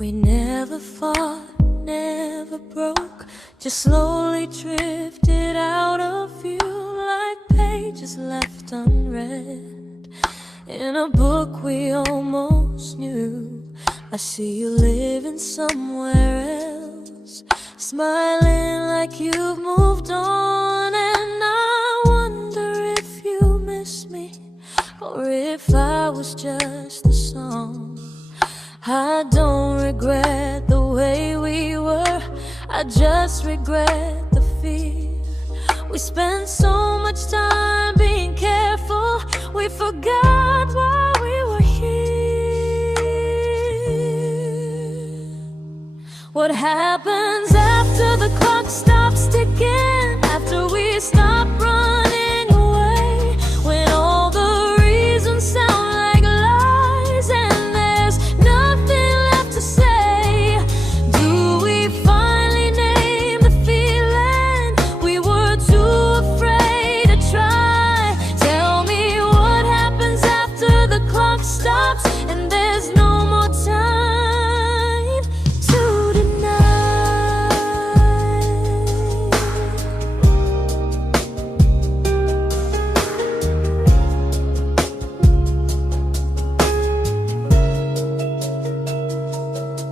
We never fought, never broke, just slowly drifted out of view like pages left unread in a book we almost knew. I see you living somewhere else, smiling like you've moved on, and I wonder if you miss me or if I was just a song. I don't regret the way we were, I just regret the fear. We spent so much time being careful, we forgot why we were here. What happens after the clock stops ticking, after we stop running away, when all the reasons sound like lies and there's nothing left to say? Do we finally name the feeling we were too afraid to try? Tell me what happens after the clock stops and there's no more time to deny.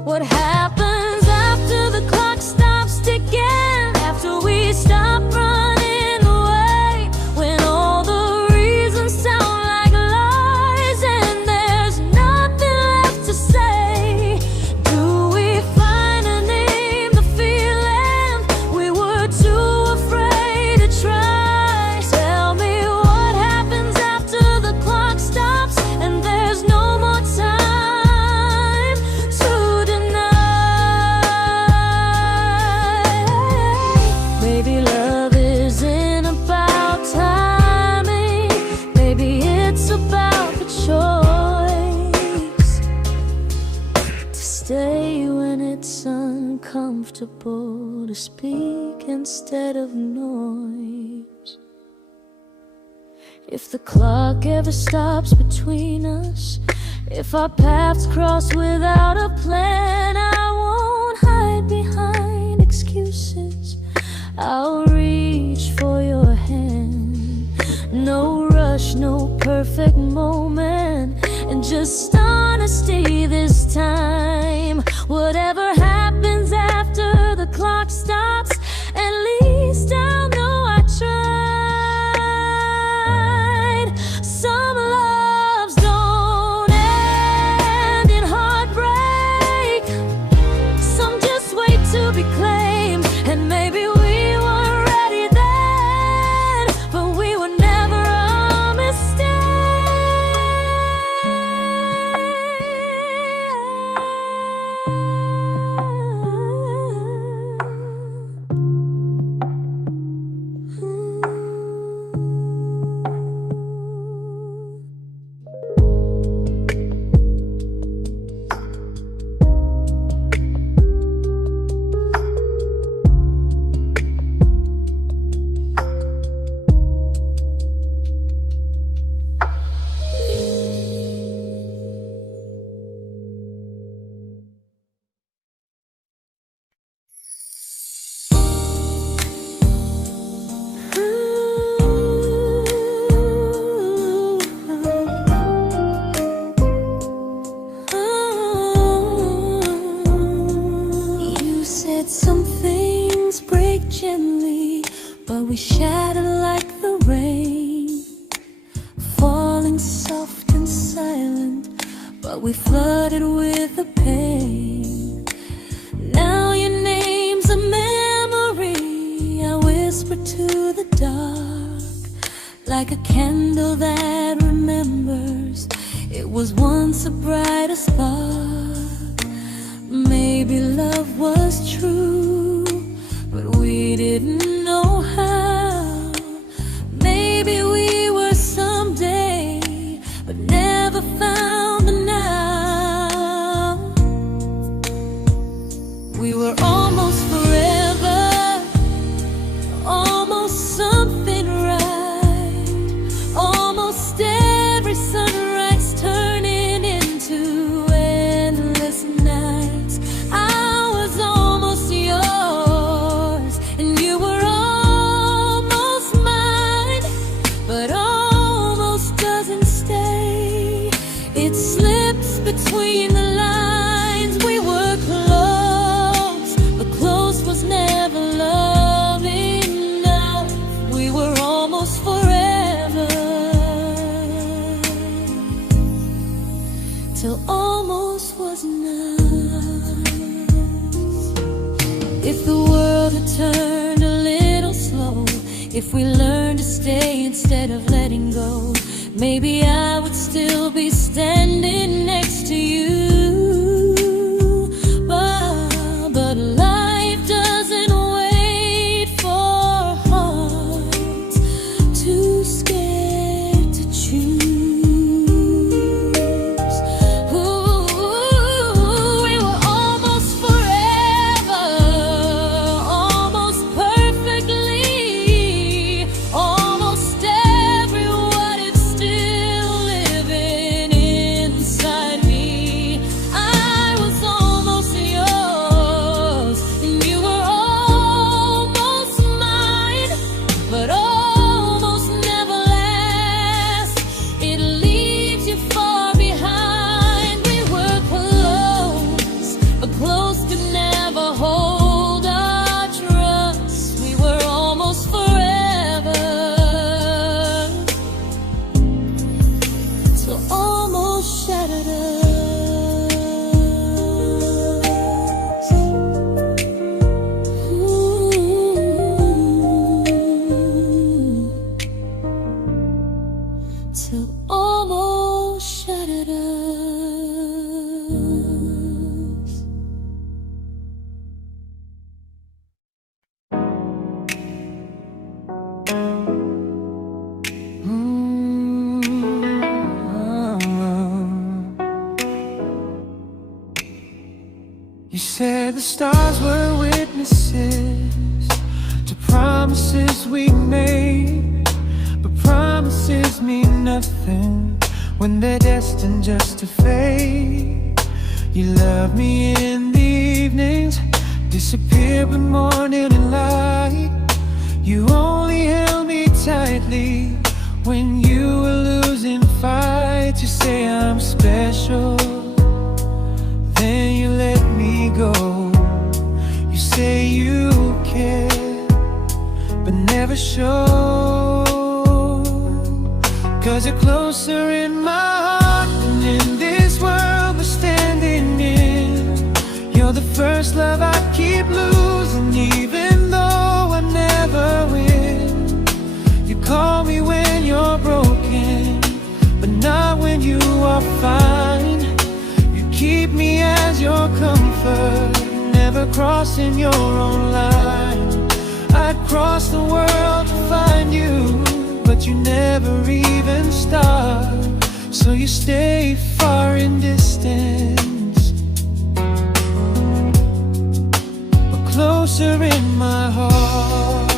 What happens after the clock stops ticking, after we stop running away, when all the reasons sound like lies and there's nothing left to say? Do we finally name the feeling we were too afraid to try? Tell me what happens after the clock stops and there's no more time to deny. Maybe love isn't about timing, maybe it's about the choice to stay when it's uncomfortable, to speak instead of noise. If the clock ever stops between us, if our paths cross without a plan, I won't hide behind excuses, I'll reach for your hand. No rush, no perfect moment, and just honesty this time. Whatever happens after the clock stops, at least I'll know I tried. Some loves don't end in heartbreak, some just wait to be claimed, and maybe we were ready then, but we were never a mistake. You said some things break gently, but we shatter like the rain, falling soft and silent, but we flooded with the pain. Now your name's a memory I whisper to the dark, like a candle that remembers it was once a brighter spark. Maybe love was true, but we didn't know how. Maybe we were someday, but never found the now. We were almost forever, almost something right, almost every sunrise turning into endless nights. If we learn to stay instead of letting go, maybe I would still be standing next to you. But life doesn't wait for hearts too scared to choose. Ooh, we were almost forever, almost perfectly, almost everyone is still living inside me. I was almost yours, and you were almost mine, but almost never lasts. It leaves you far behind. We were close, but close could never hold our trust. We were almost forever, till almost shattered us. Till almost shattered us. You said the stars were witnesses to promises we made, but promises mean nothing when they're destined just to fade. You love me in the evenings, disappear with morning and light. You only held me tightly when you were losing fights. You say I'm special, then you let me go. You say you care, but never show. 'Cause you're closer in my heart than in this world we're standing in. You're the first love I keep losing, even though I never win. You call me when you're broken, but not when you are fine. You keep me as your comfort, never crossing your own line. I'd cross the world to find you, but you never even start. So you stay far in distance, but closer in my heart.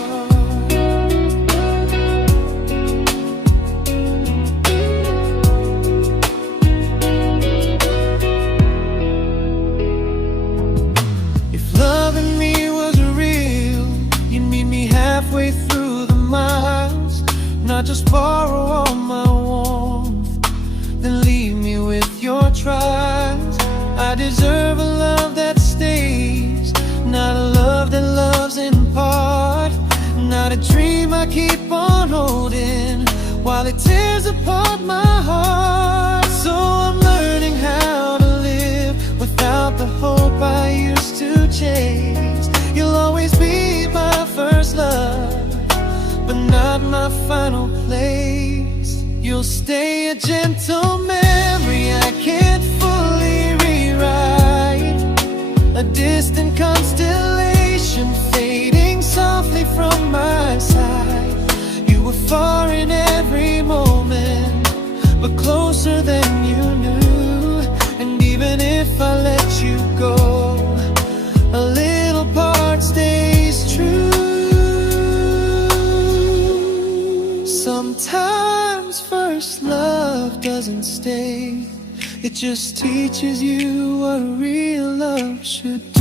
If loving me was real, you'd meet me halfway through the miles, not just borrow all my warmth, then leave me with your trials. I deserve a love that stays, not a love that loves in part, not a dream I keep on holding while it tears apart my heart. So I'm learning how to live without the hope I used to chase. You'll always be my first love, but not my final place. You'll stay a gentle memory I can't fully rewrite, a distant constellation fading softly from my side. You were far in every moment, but closer than you knew. And even if I let you go, a little part stays true. Sometimes first love doesn't stay, it just teaches you what real love should do.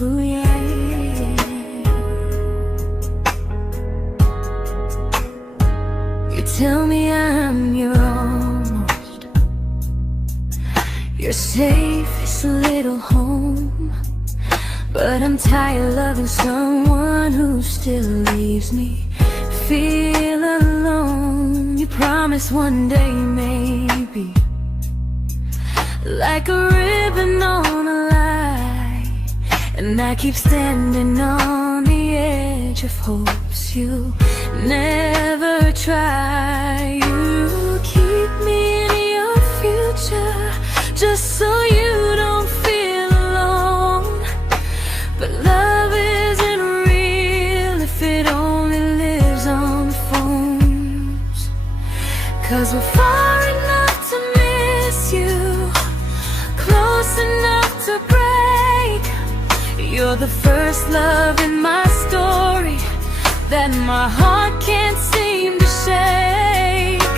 Ooh, yeah. safest little home. But I'm tired loving someone who still leaves me feel alone. You promised one day maybe, like a ribbon on a line, and I keep standing on the edge of hopes you never try. You keep me in your future just so you don't feel alone. But love isn't real if it only lives on the phones. 'Cause we're far enough to miss you, close enough to break. You're the first love in my story that my heart can't seem to shake.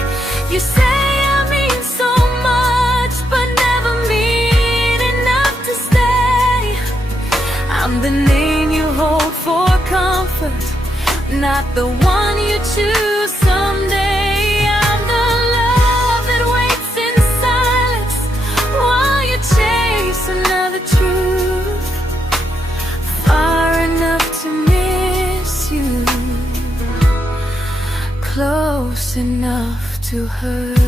You say I mean so much, but never mean enough to stay. I'm the name you hold for comfort, not the one you choose someday. I'm the love that waits in silence while you chase another truth. Far enough to miss you, close enough to hurt.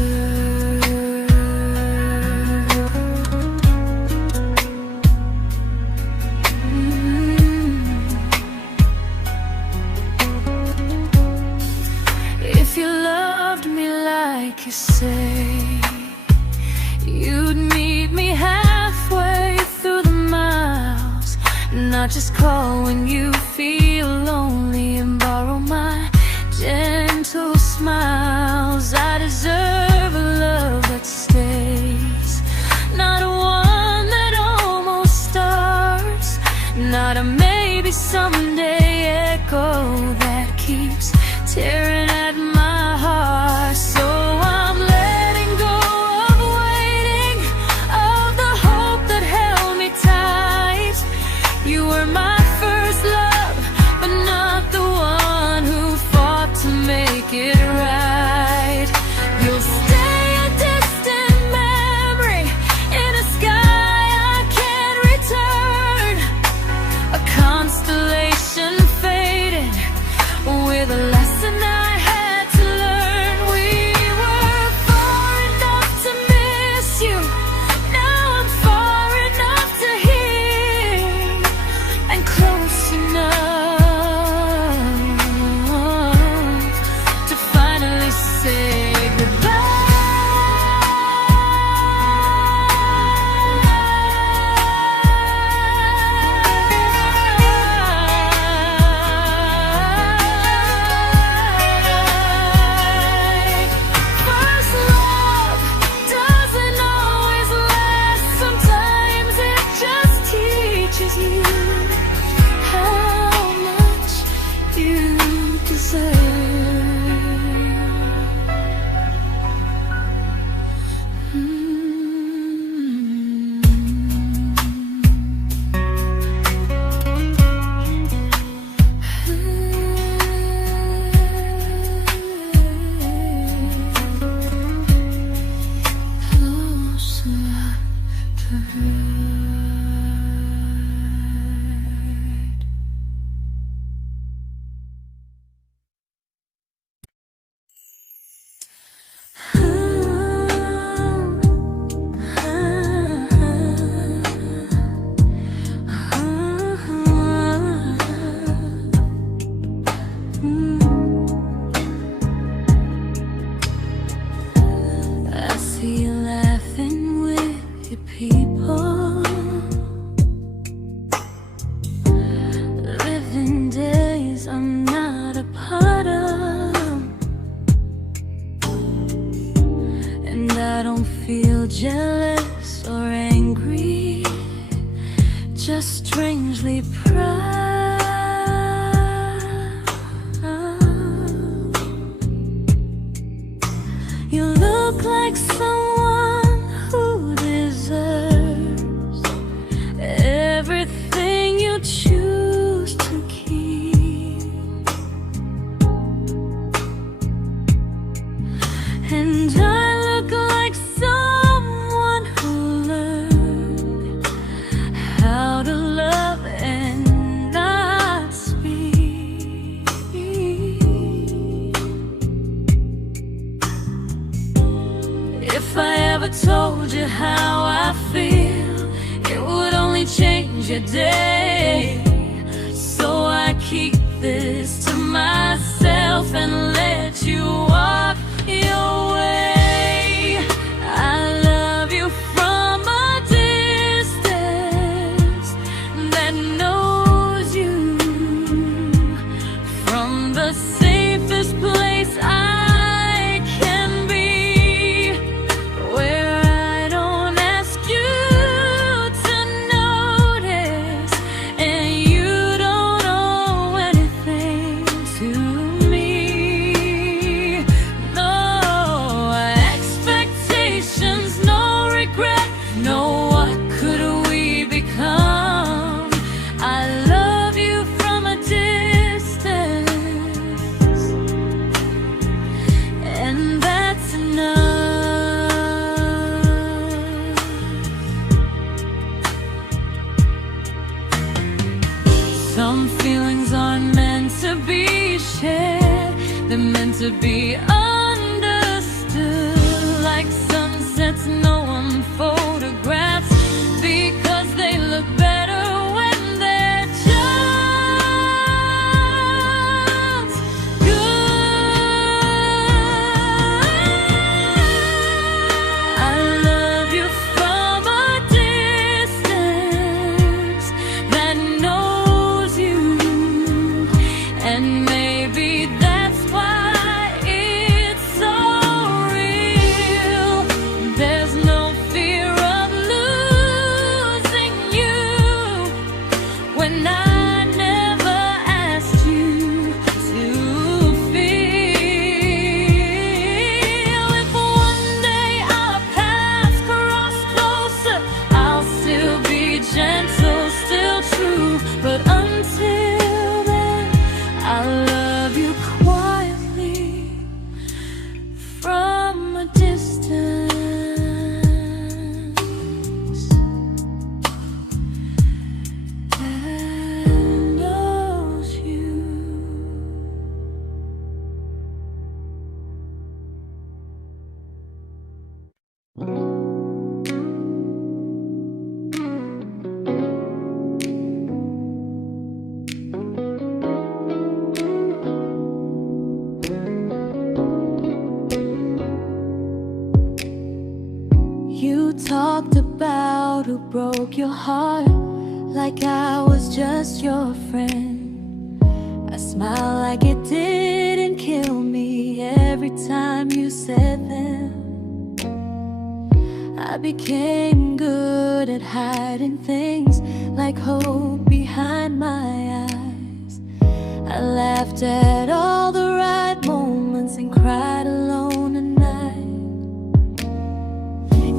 If you loved me like you say, you'd meet me halfway through the miles, not just call when you feel lonely and borrow my gentle smiles. I deserve a love that stays, not one that almost starts, not a maybe someday echo that keeps tearing at my heart. So I'm letting go of waiting, of the hope that held me tight. You were my first love, but not the one who fought to make it right. You'll stay a distant memory in a sky I can't return, a constellation faded with a lesson I had to learn. We were far enough to miss you, now I'm far enough to hear, and close enough to finally say first love doesn't always last. Sometimes it just teaches you how much you deserve. Close enough to hurt. I see you laughing with your people, living days I'm not a part of, and I don't feel jealous or angry, just strangely proud. You look like someone who deserves everything you choose to keep, and I look like someone who learns your day. So I keep this to myself and let you walk your way. I love you from a distance that knows you from the safest place I can be, where I don't ask you to notice and you don't owe anything to me. No expectations, no regret, no what could we become. I love you from a distance, and that's enough. Some feelings aren't meant to be shared, they're meant to be understood, like sunsets no one photographs, because they look better when they're just good. I love you from a distance that knows you, and maybe that's why it's so real. There's no fear of losing you when I never asked you to feel. If one day our paths cross closer, I'll still be gentle, still true. But until then, I love you quietly from a distance that knows you. You talked about who broke your heart, like I was just your friend. I smile like it didn't kill me every time you said them. I became good at hiding things like hope behind my eyes. I laughed at all the right moments and cried alone at night.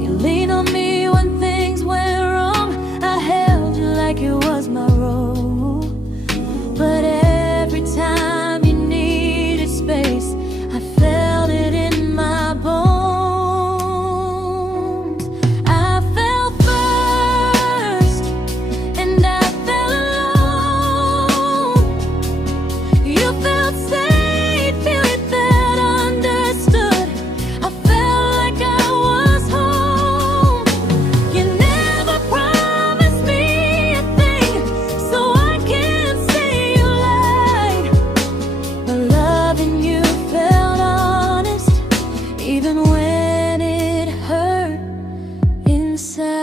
You leaned on me when things went wrong. I held you like it was my role. But every time you needed space, I felt it in my bones. I fell first, and I fell alone. You felt safe, you felt understood. I felt like I was home. You never promised me a thing, so I can't say you lied. But loving you felt honest, even when it hurt inside.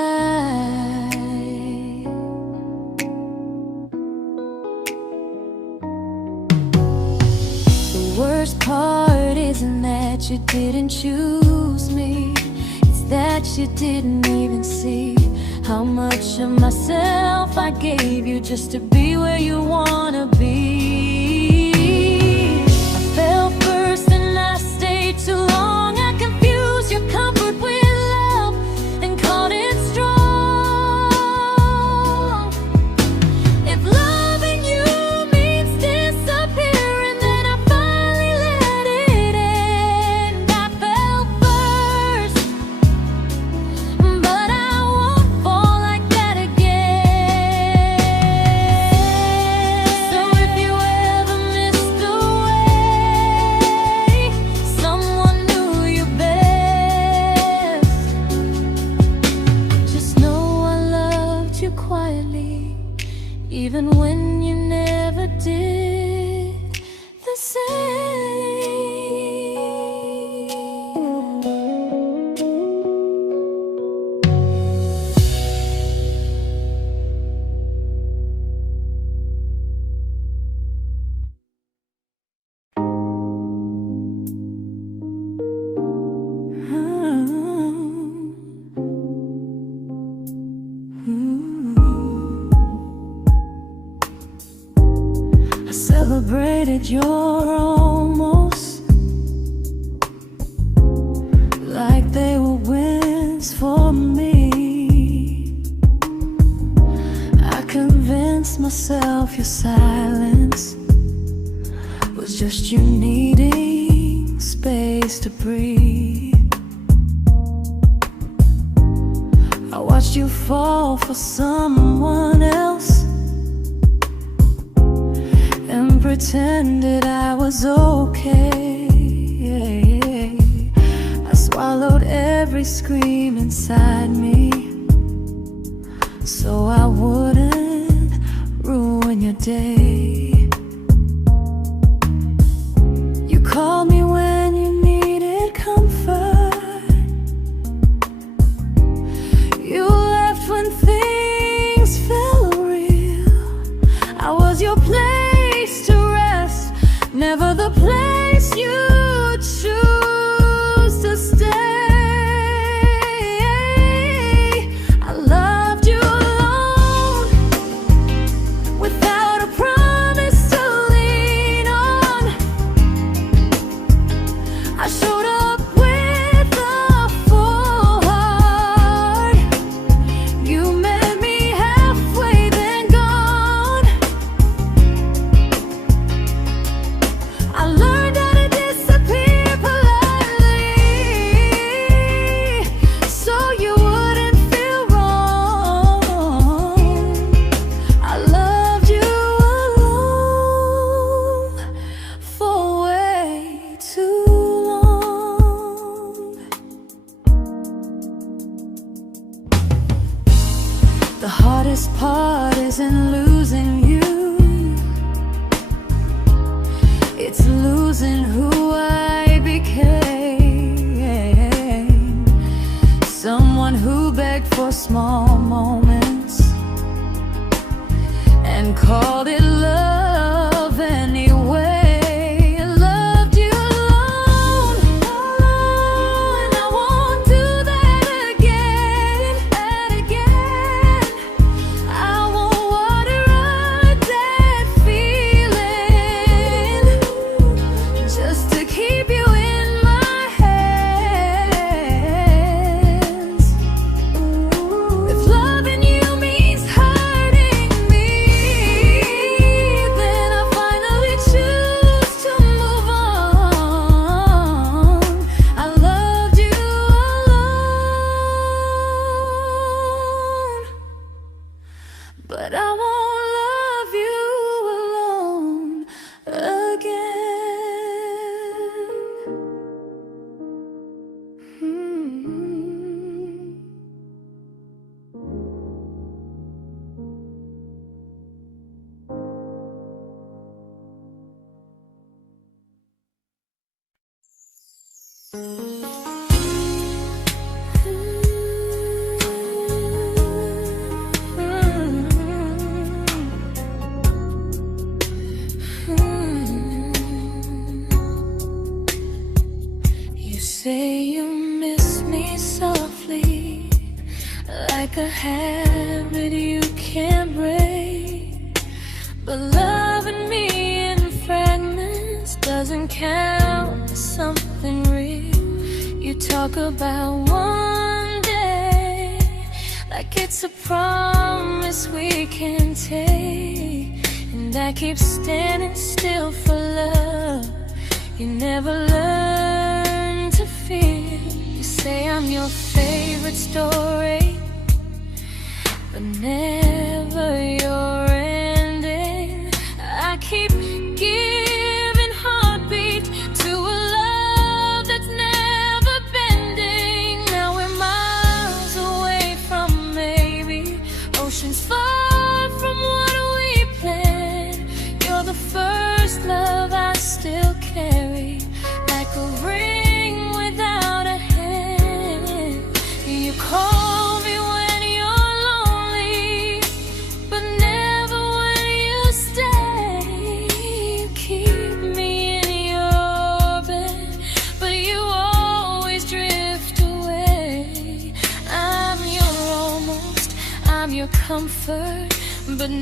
The worst part isn't that you didn't choose me, it's that you didn't even see how much of myself I gave you just to be where you wanna be. I fell first and I stayed too long. I confused your comfort with love and called it strong. If loving you means disappearing, then I finally let it end. I fell first, but I won't fall like that again. So if you even when you never did the same. I celebrated your almost like they were wins for me. I convinced myself your silence was just you needing space to breathe. I watched you fall for someone else and pretended I was okay. I swallowed every scream inside me so I wouldn't ruin your day. You called me when you needed comfort. You left when things felt real. I was your place to rest, never the place you choose to stay. I loved you alone, without a promise to lean on. I showed up with a full heart. You met me halfway, then gone. I learned how to disappear politely, so you wouldn't feel wrong. I loved you alone for way too long. The hardest part isn't losing you, it's losing who I became. Someone who begged for small moments and called it love anyway. I loved you alone, and I won't do that again. I won't water a dead feeling just to keep you in my hands. If loving you means hurting me, then I finally choose to move on. I loved you alone, but I won't love you alone You say you miss me softly, like a habit you can't break. But loving me in fragments doesn't count as something real. You talk about one day like it's a promise we can take, and I keep standing still for love. You never learn to feel. You say I'm your favorite story, but never your ending. I keep giving heartbeat to a love that's never bending. Now we're miles away from maybe oceans far from what we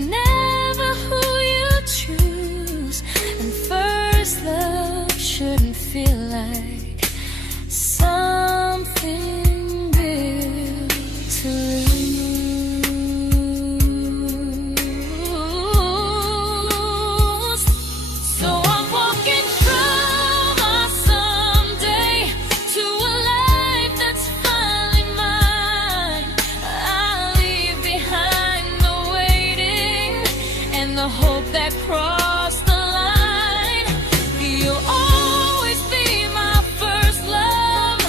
never who you choose, and first love shouldn't feel like something built to lose. So I'm walking from my someday to a life that's finally mine. I'll leave behind the waiting and the hope that crossed the line. You'll always be my first love,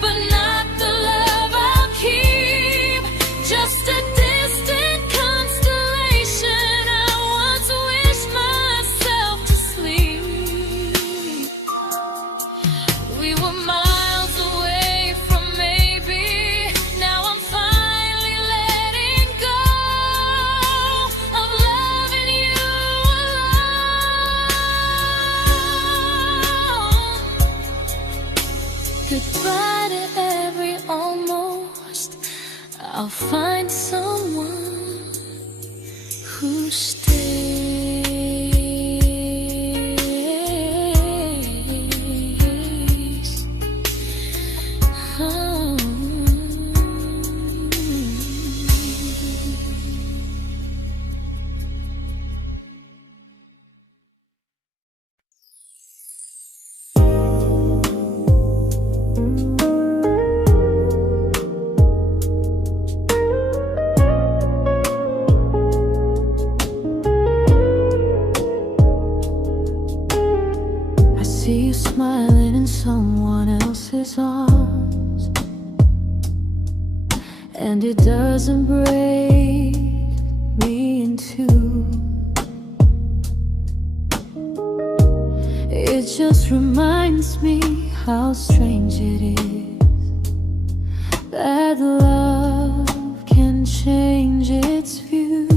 but not the love I'll keep. Just a distant constellation I once wished myself to sleep. We were miles away from maybe. Now I'm finally letting go of loving you alone. Goodbye to every almost. I'll find someone who stays. Oh. I see you smiling in someone else's arms, and it doesn't break me in two. It just reminds me how strange it is that love can change its view.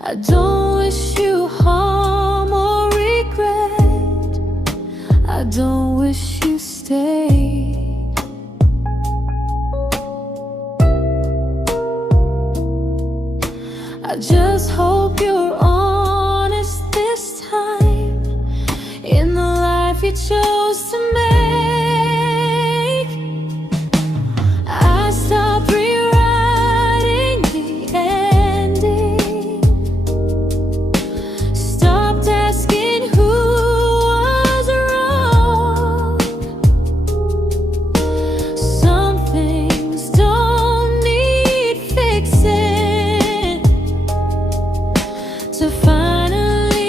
I don't wish you harm or regret. I don't wish you stayed. I just hope you're honest this time in the life you chose to make. I stopped rewriting the ending, stopped asking who was wrong. Some things don't need fixing to finally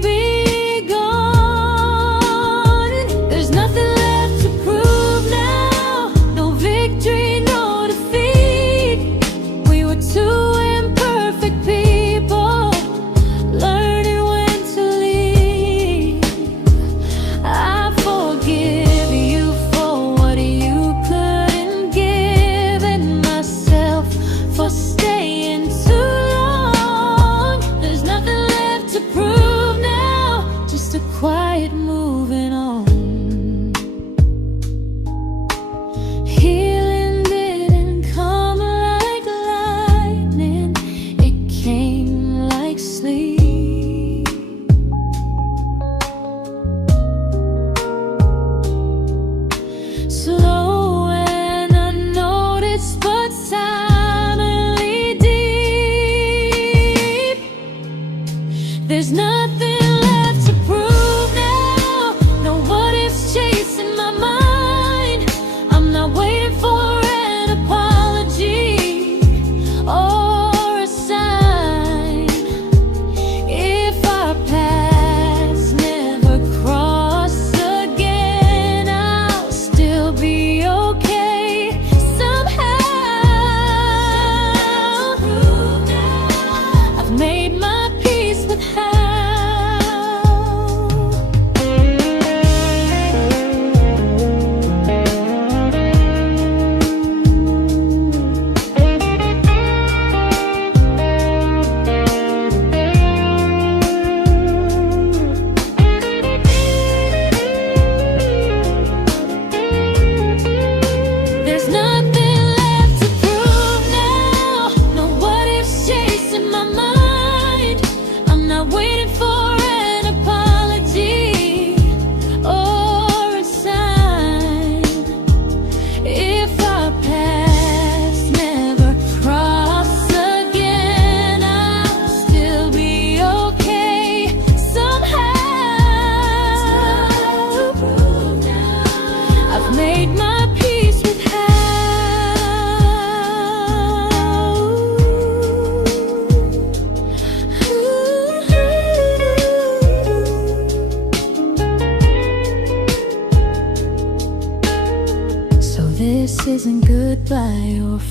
be gone. There's nothing left to prove now, no victory, no defeat. We were two imperfect people, learning when to leave. I forgive you for what you couldn't give, and myself for staying too long. There's nothing left to prove now, just a quiet moving on. Healing didn't come like lightning, it came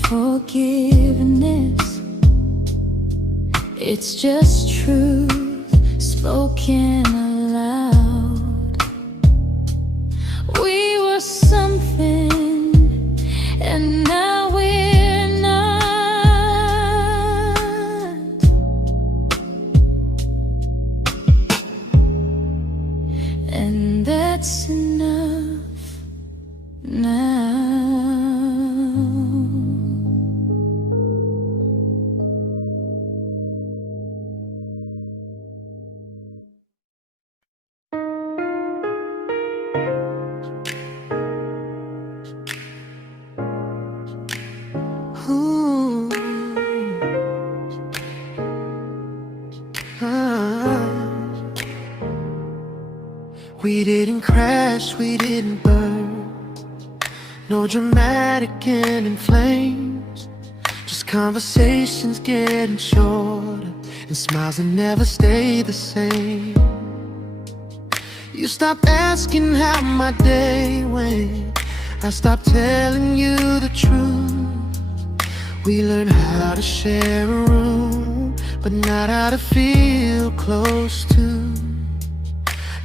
forgiveness. It's just truth spoken aloud. We were something, and now we're not. And that's enough now. We didn't crash, we didn't burn. No dramatic end in flames. Just conversations getting shorter, and smiles that never stay the same. You stopped asking how my day went. I stopped telling you the truth. We learned how to share a room, but not how to feel close to.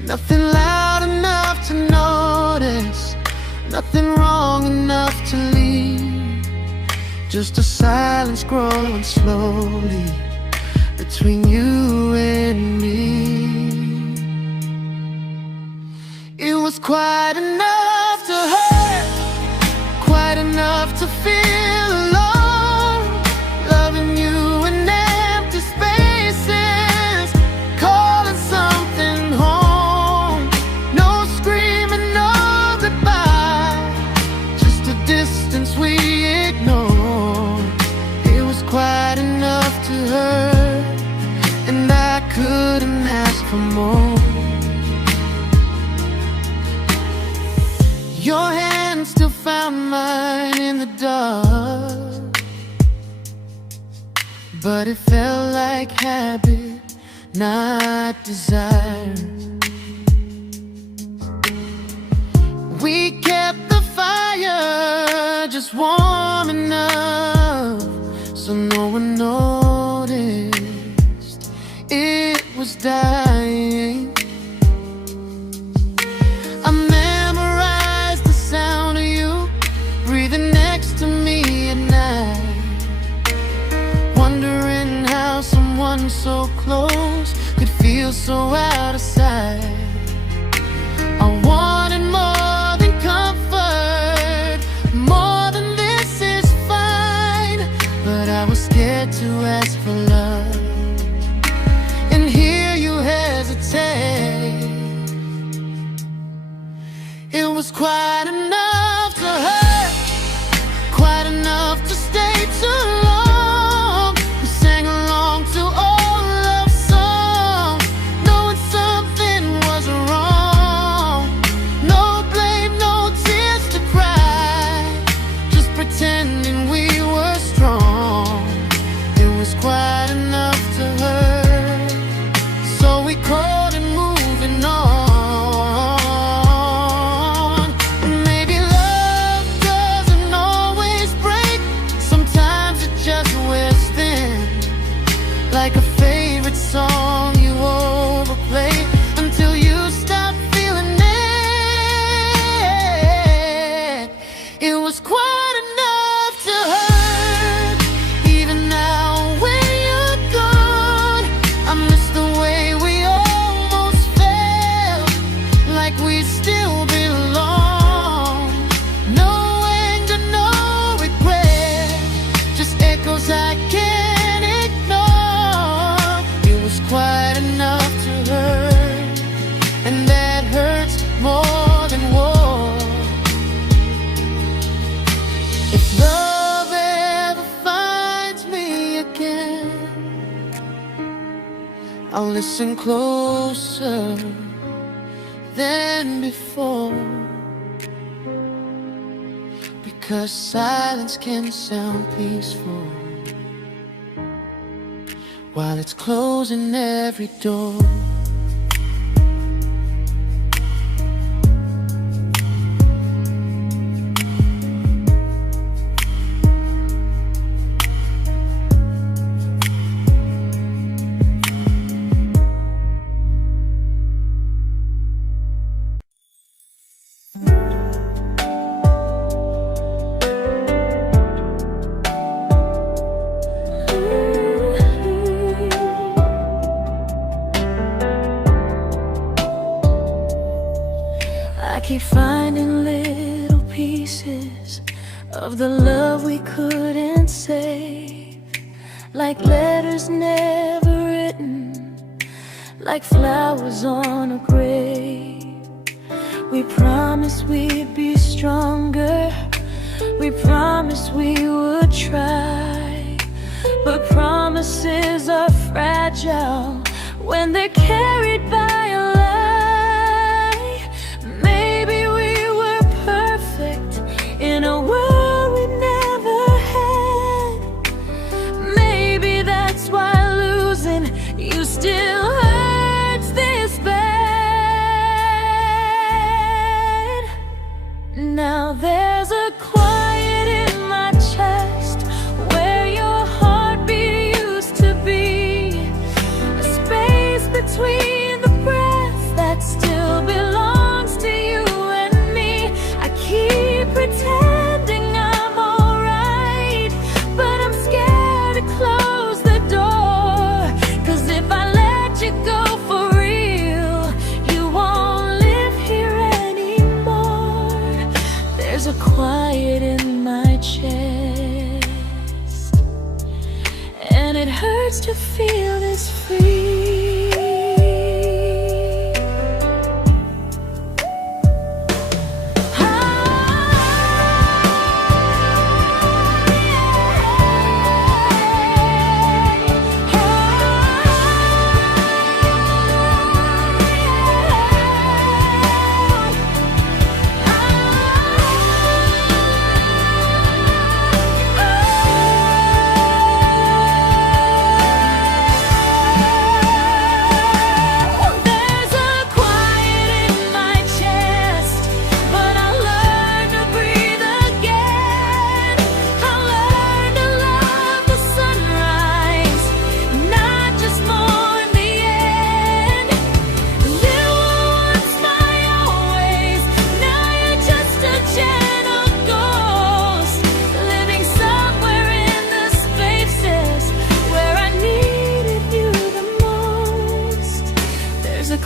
Nothing loud enough to notice, nothing wrong enough to leave. Just a silence growing slowly between you and me. It was quite enough to hurt, quite enough to feel alone. Loving you in empty spaces, calling something home. No screaming, no goodbye, just a distance we ignored. It was quite enough to hurt, and I couldn't ask for more. Your hand still found mine in the dark, but it felt like habit, not desire. We kept the fire just warm enough so no one noticed it was dying. I memorized the sound of you breathing next to me at night, wondering how someone so close could feel so out of sight. I wanted more than comfort, more than this is fine, but I was scared to ask for love and hear you hesitate. It was quite enough to hurt, quite enough to stay too long. We sang along to old love songs, knowing something was wrong. No blame, no tears to cry, just pretending we were strong. It was quite enough to hurt, so we called it moving on. Maybe love doesn't always break, sometimes it just wears thin, like a favorite song you overplay until you stop feeling it. It was quite enough to hurt, even now when you're gone. I miss the way we almost felt, like we still belong. No anger, no regret, just echoes I can't ignore. It was quite enough to hurt, and that hurts more than war. If love ever finds me again, I'll listen closer than before, because silence can sound peaceful while it's closing every door. keep finding little pieces of the love we couldn't save, like letters never written, like flowers on a grave. We promised we'd be stronger, we promised we would try, but promises are fragile when they're carried by a lie. Maybe we were perfect in a world we never had. Maybe that's why losing you still hurts this bad. Now there's a quiet in my chest where your heartbeat used to be, a space between the breaths that still belongs to you and me. I keep pretending I'm alright, but I'm scared to close the door, 'cause if I let you go for real, you won't live here anymore. There's a quiet in my chest, and it hurts to feel this free.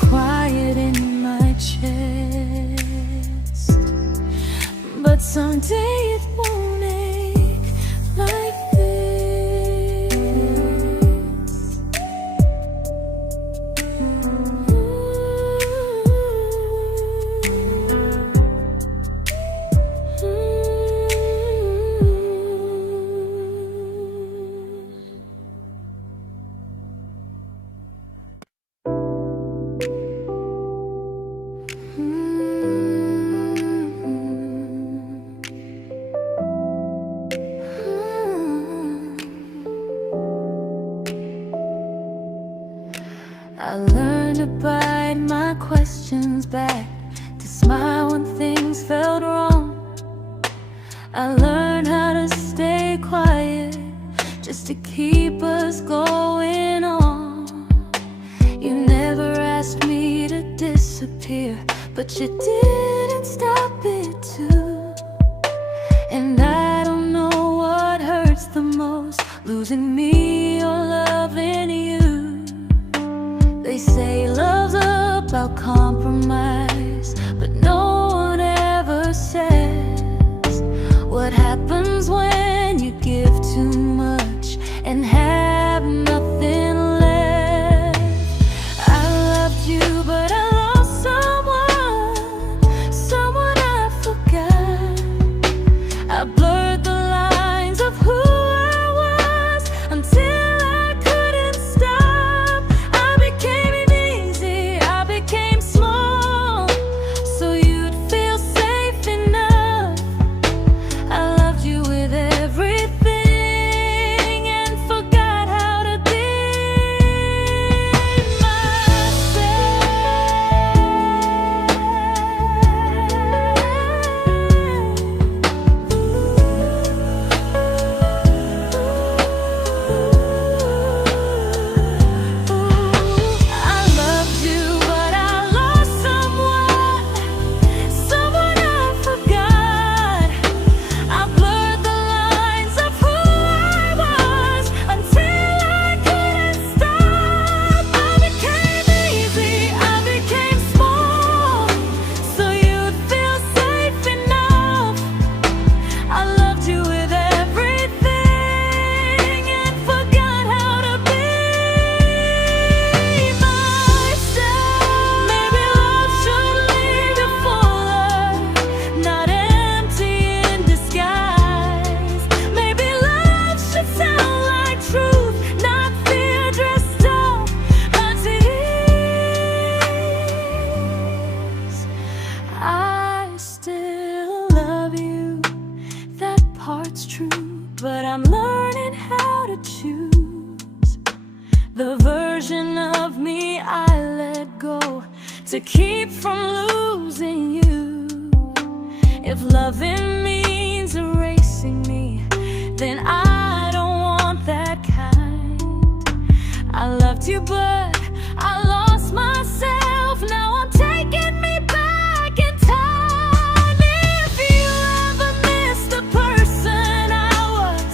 Quiet in my chest, but someday it won't ache like this. I learned to bite my questions back, to smile when things felt wrong. I learned how to stay quiet, just to keep us going on. You never asked me to disappear, but you didn't stop it too. And I don't know what hurts the most, losing me or loving you. They say love's about compromise, but no one ever says what happens when you give too much and have nothing left. I loved you, but I lost someone I forgot. I blurred the lines of who I was until I couldn't stop. I became easy, I became small, the version of me I let go to keep from losing you. If loving means erasing me, then I don't want that kind. I loved you, but I lost myself. Now I'm taking me back in time. If you ever miss the person I was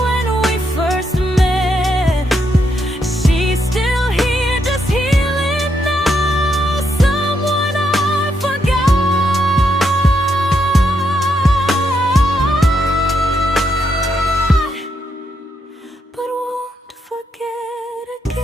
when we first met, she's still here, just healing now. Someone I forgot, but won't forget again.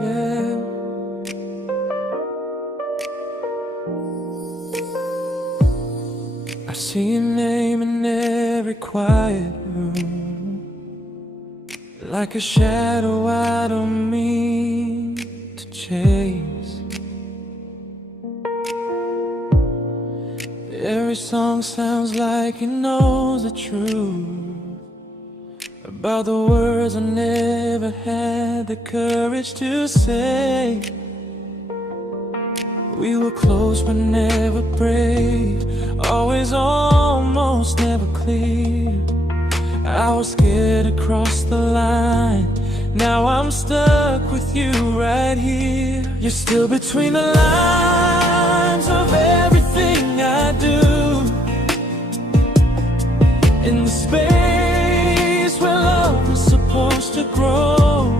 Yeah. I see your name in every quiet room, like a shadow I don't mean to chase. Every song sounds like it knows the truth about the words I never had the courage to say. We were close but never brave, always almost never clear. I was scared to cross the line, now I'm stuck with you right here. You're still between the lines of everything I do, in the space where love is supposed to grow.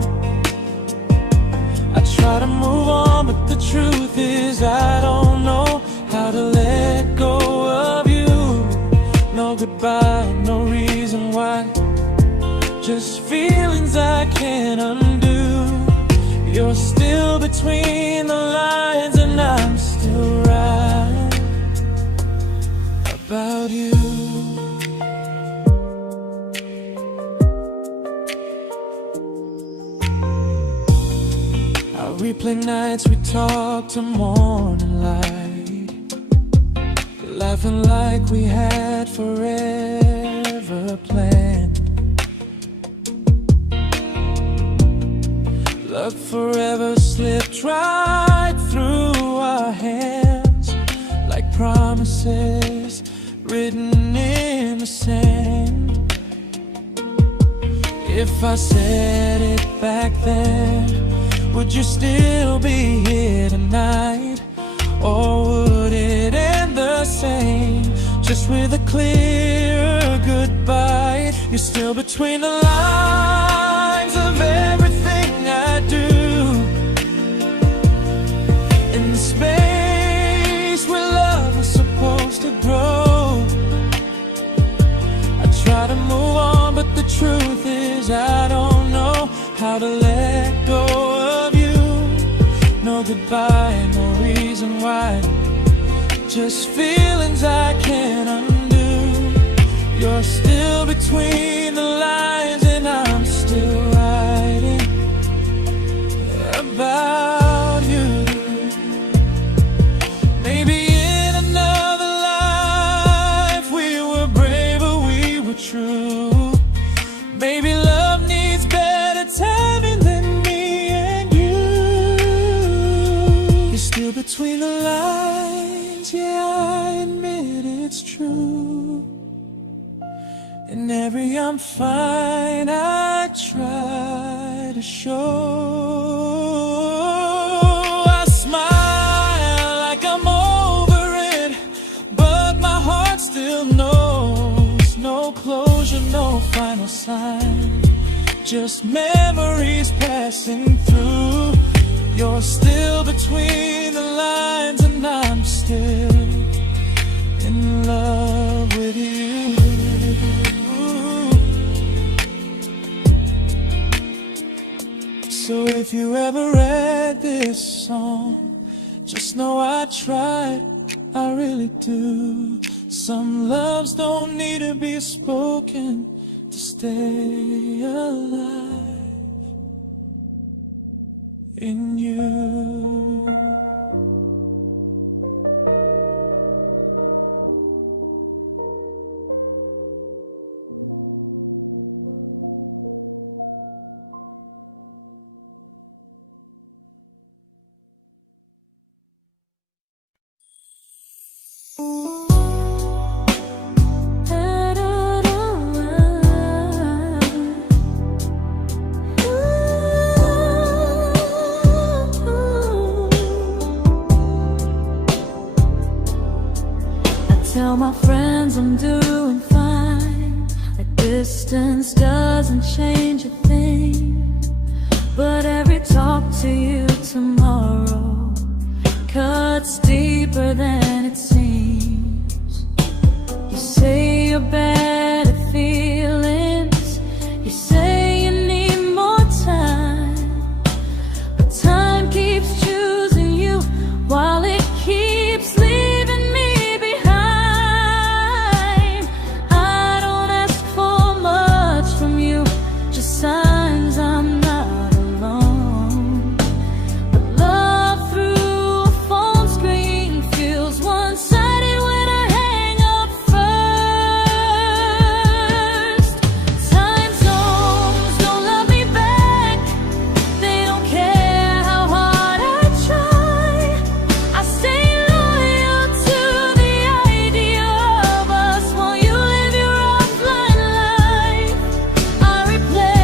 I try to move on, but the truth is I don't know how to let go of you. No goodbye, no reason why, just feelings I can't undo. You're still between the lines and I'm still right about you. I replay nights we talk to morning light, laughing like we had forever planned. Love forever slipped right through our hands, like promises written in the sand. If I said it back then, would you still be here tonight? Or would it end the same, just with a clear goodbye? You're still between the lines of everything I do, in the space where love is supposed to grow. I try to move on, but the truth is I don't know how to let go of you. No goodbye, no reason why, just feelings I can't undo. You're still between the lines and I'm still writing about you. Maybe in another life we were braver, we were true. Maybe love needs better timing than me and you. You're still between the lines, yeah, I admit it's true. In every I'm fine I try to show. I smile like I'm over it, but my heart still knows. No closure, no final sign, just memories passing through. You're still between the lines and I'm still in love with you. If you ever read this song, just know I tried, I really do. Some loves don't need to be spoken to stay alive in you. Tell my friends I'm doing fine, that distance doesn't change a thing. But every talk to you tomorrow cuts deeper than it seems. You say you're bad at feelings, you say you need more time, but time keeps choosing you while it keeps leaving me. Signs I'm not alone, but love through a phone screen feels one-sided when I hang up first. Time zones don't love me back, they don't care how hard I try. I stay loyal to the idea of us while you live your offline life. I replay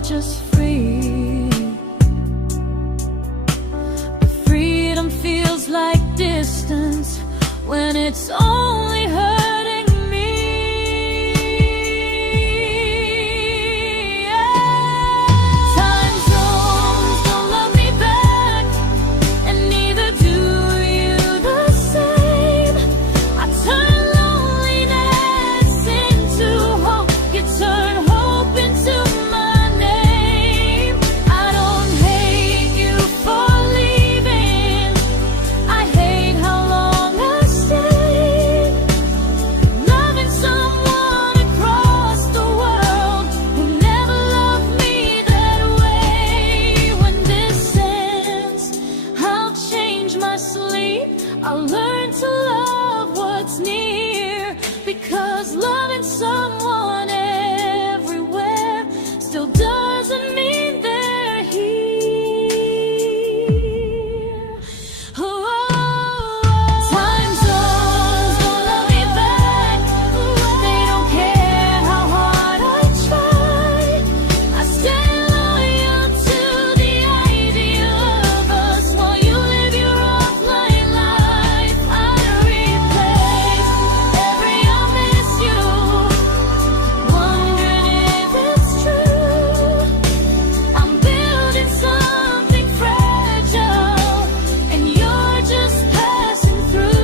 just free, but freedom feels like distance when it's only hurting me. Time zones don't love me back, and neither do you the same. I turn loneliness into hope, you turn hope into I'll learn to love what's near, because loving someone everywhere still doesn't mean they're here. Time zones don't love me back, they don't care how hard I try. I stay loyal to the idea of us while you live your offline life. I replay every I miss you, wondering if it's true. I'm building something fragile, and you're just passing through.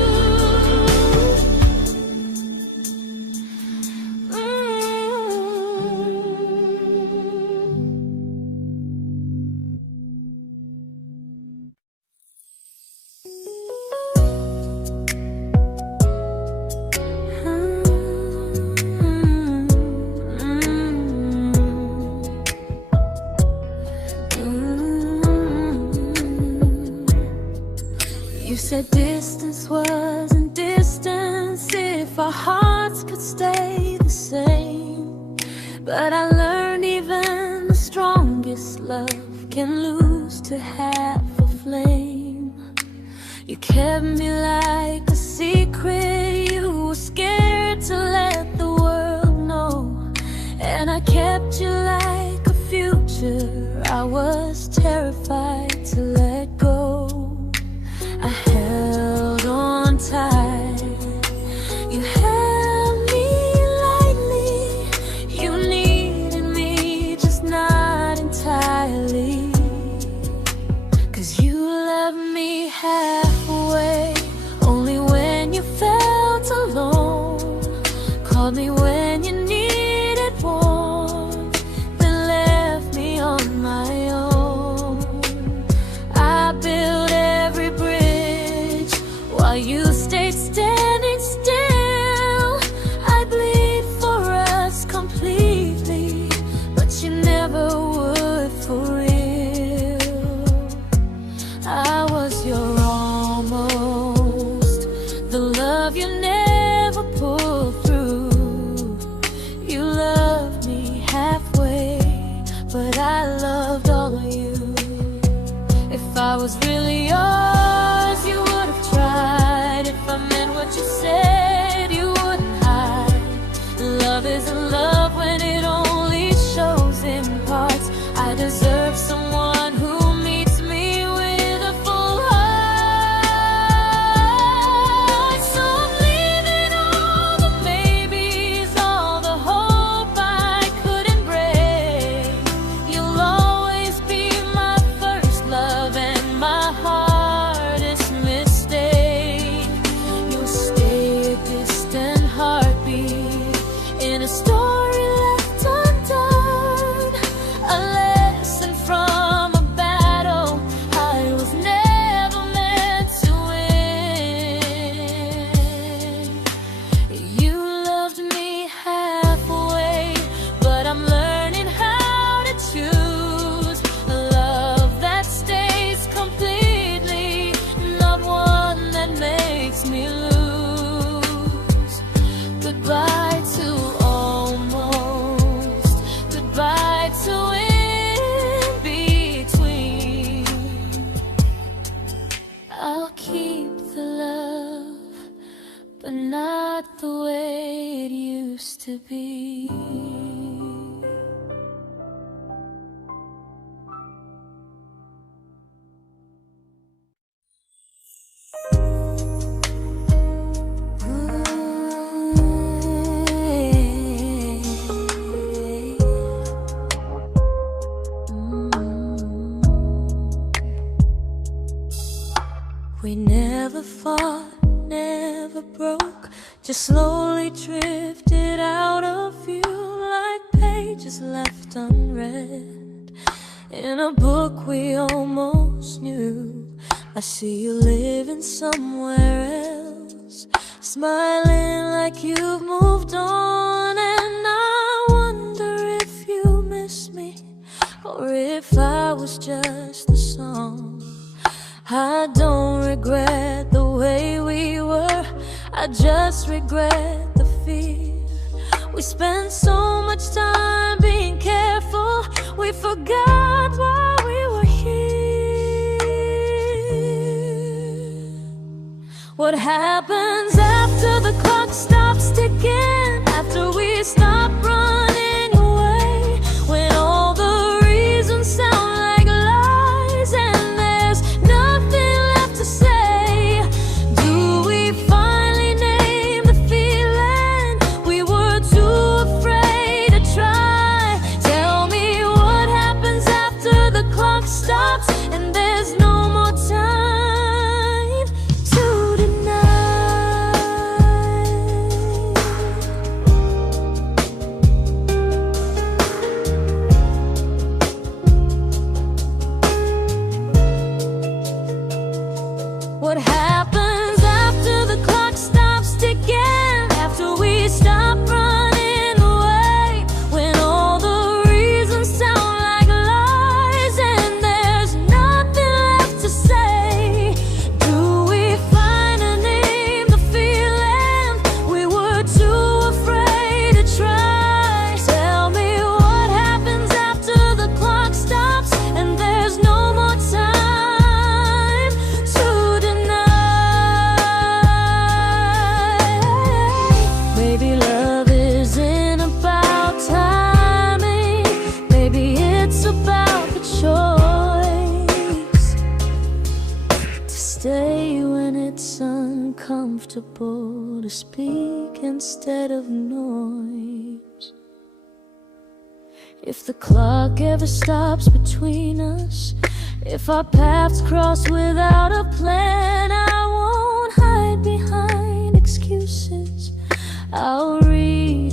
You said distance wasn't distance if our hearts could stay the same. But I learned even the strongest love can lose to half a flame. You kept me like a secret, you were scared to let the world know. And I kept you like a future, I was terrified to let go. I held on tight, you held me lightly, called me when you needed warmth, then left me on my own. I built every bridge while you stayed standing still. I bleed for us completely, but you never would for real. I was your almost, the love you never pulled through. You loved me halfway, but I loved all of you. If I was really yours, you would have tried. If I meant what you said, you wouldn't hide. Love isn't love when it only shows in parts. I deserve someone who meets me with a full heart. So I'm leaving all the maybes, all the hope I couldn't break. You'll always be my first love and my hardest mistake. You'll stay a distant heartbeat in a story left undone, a lesson from a battle I was never meant to win. You loved me halfway, but I'm learning how to choose a love that stays completely, not one that makes me lose. Goodbye to almost, goodbye to in between. I'll keep the love, but not the way it used to be. We never fought, never broke, just slowly drifted out of view like pages left unread in a book we almost knew. I see you living somewhere else, smiling like you've moved on, and I wonder if you miss me or if I was just a song. I don't regret the way we were, I just regret the fear. We spent so much time being careful, we forgot why we were here. What happens after the clock stops ticking, after we stop running away, when all the reasons sound like lies and there's nothing left to say? Do we finally name the feeling we were too afraid to try? Tell me what happens after the clock stops and there's no more time to deny. What happens after the clock stops ticking, after we stop running away, when all the reasons sound like lies and there's nothing left to say? Do we finally name the feeling we were too afraid to try? Tell me what happens after the clock stops and there's no more time to deny. Maybe love isn't about timing, maybe it's about the choice to stay when it's uncomfortable, to speak instead of noise. If the clock ever stops between us, if our paths cross without a plan, I won't hide behind excuses. I'll read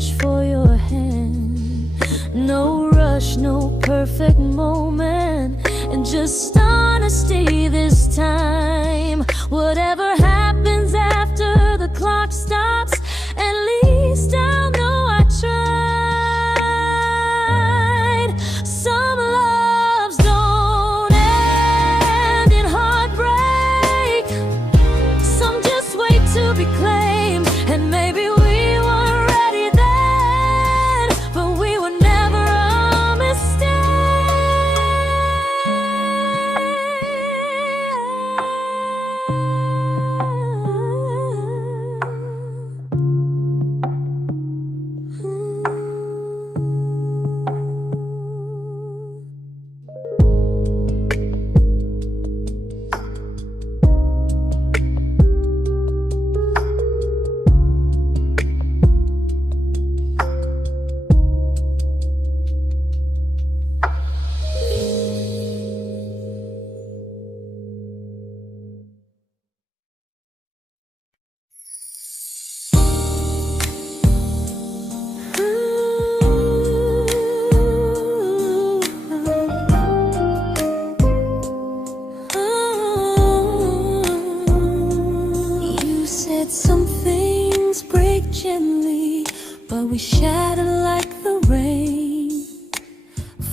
we shattered like the rain,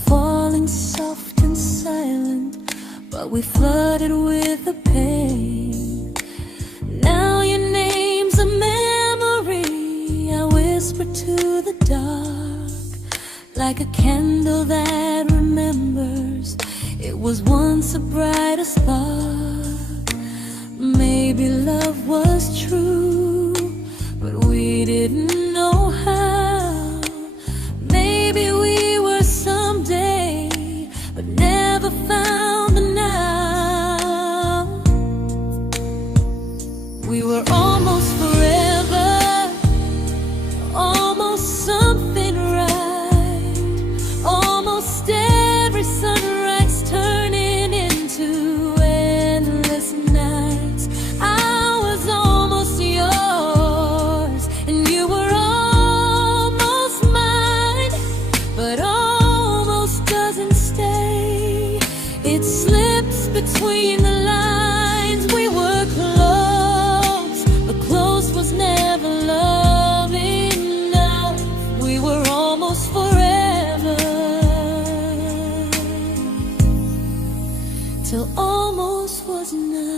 falling soft and silent, but we flooded with the pain. Now your name's a memory I whisper to the dark, like a candle that remembers it was once a brighter spark. Maybe love was true, but we didn't know how. Maybe we were someday, but never found the now. We were almost forever, almost something right, almost every sunrise turning into endless nights. I was almost yours, and you were almost mine, but almost doesn't stay. It slips between the lines. We were close, but close was never love enough. We were almost forever, till almost was enough.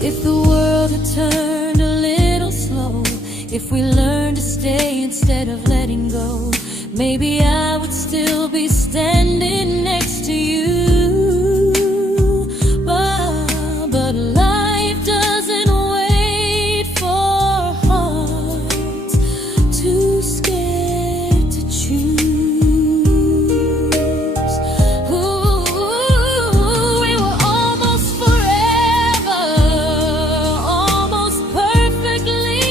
If the world had turned a little slow, if we learned to stay instead of letting go, maybe I would still be standing next to you. But life doesn't wait for hearts too scared to choose. Ooh, we were almost forever, almost perfectly,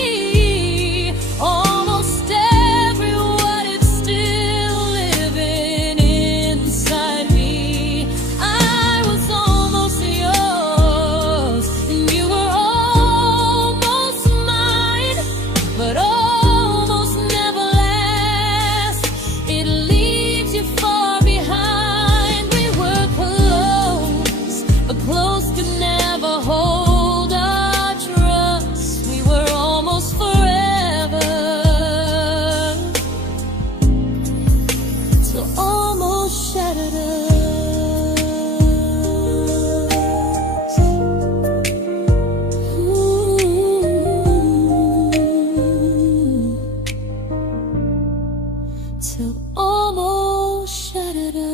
almost every what if still living inside me. I was almost yours, and you were almost mine, but almost never lasts. It leaves you far behind. We were close, but close could never hold our trust. We were almost forever, till almost shattered us. Ooh, till almost shattered us.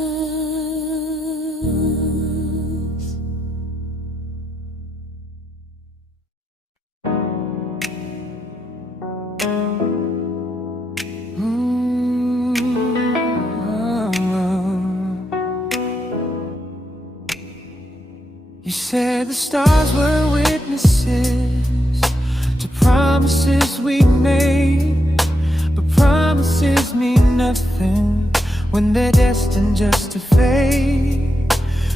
You said the stars were witnesses to promises we made, but promises mean nothing when they're destined just to fade.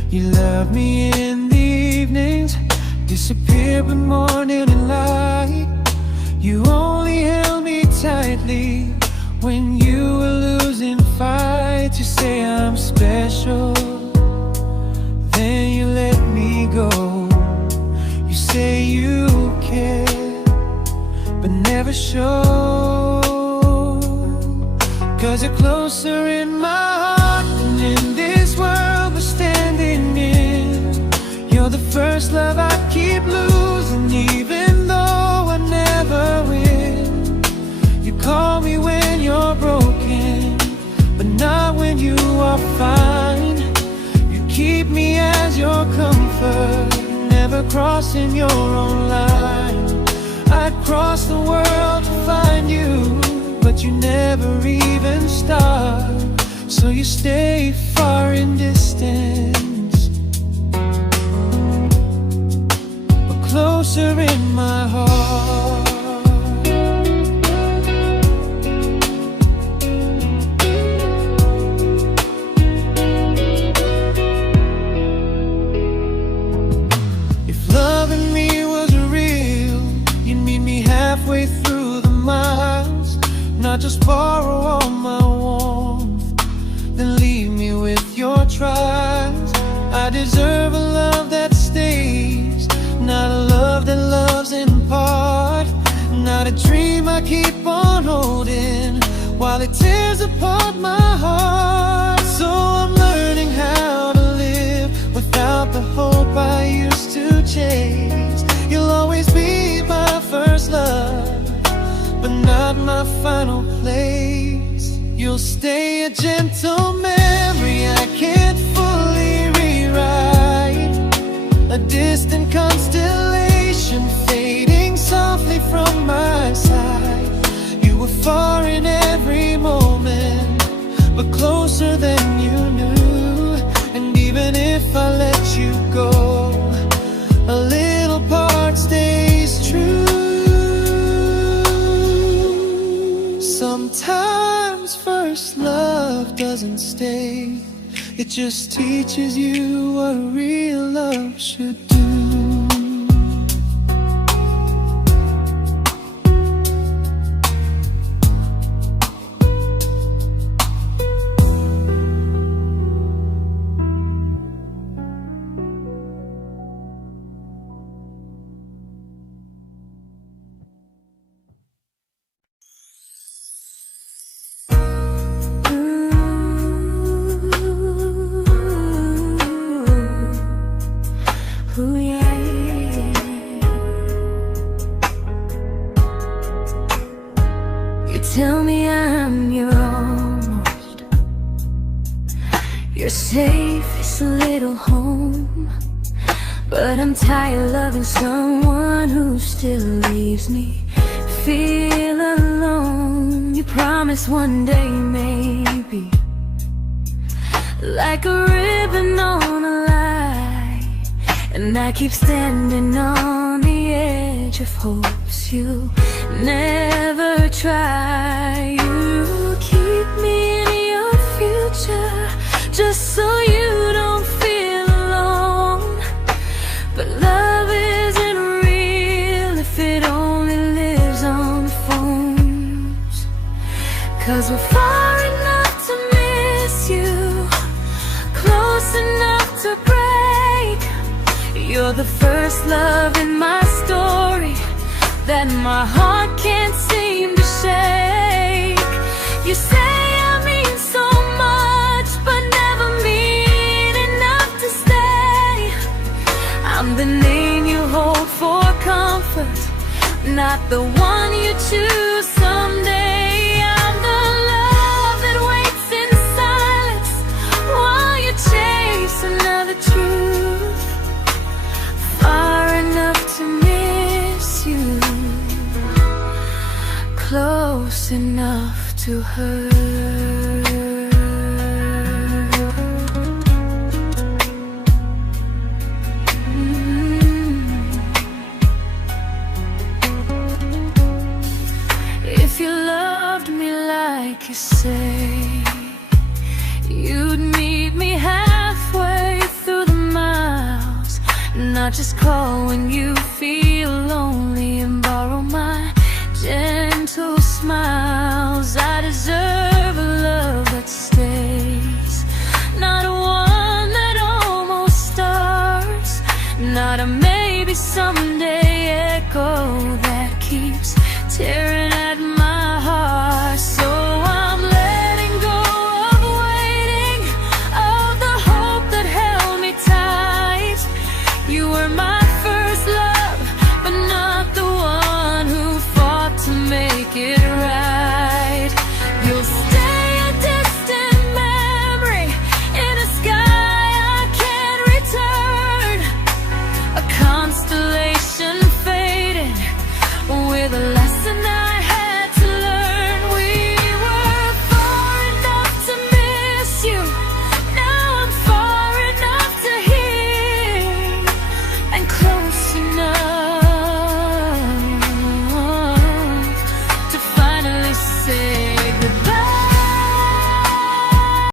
You love me in the evenings, disappear when morning and light. You only held me tightly when you were losing fights. You say I'm special, then you let me go. You say you care, but never show. 'Cause you're closer in my heart than in this world we're standing in. You're the first love I keep losing, even though I never win. You call me when you're broken, but not when you are fine. You keep me as your comfort, never crossing your own line. I'd cross the world to find you, but you never even start. So you stay far in distance, but closer in my heart. If loving me was real, you'd meet me halfway through the miles, not just borrow all my warmth, then leave me with your trials. I deserve a love that stays, not a love that loves in part, not a dream keep on holding while it tears apart my heart. So I'm learning how to live without the hope I used to chase. You'll always be my first love, but not my final place. You'll stay a gentle memory I can't fully rewrite, a distant constellation fading softly from my side. You were far in every moment, but closer than you knew. And even if I let you go, a little part stays true. Sometimes first love doesn't stay, it just teaches you what real love should do. Ooh, yeah. You tell me I'm your almost, your safest little home, but I'm tired loving someone who still leaves me feel alone. You promise one day maybe, like a ribbon on a line, and I keep standing on the edge of hopes you never try. You keep me in your future just so you don't feel alone. But love isn't real if it only lives on the phones. 'Cause we're far enough to miss you, close enough to break. You're the first love in my story that my heart can't seem to shake. You say I mean so much, but never mean enough to stay. I'm the name you hold for comfort, not the one you choose someday. I'm the love that waits in silence while you chase another truth. Far enough to miss you, close enough to hurt. If you loved me like you say, you'd meet me halfway through the miles, not just call when you feel lonely and borrow my gentle smiles. I deserve a love that stays, not a one that almost starts, not a maybe someday echo that keeps tearing at my heart. So I'm letting go of waiting, of the hope that held me tight. You were my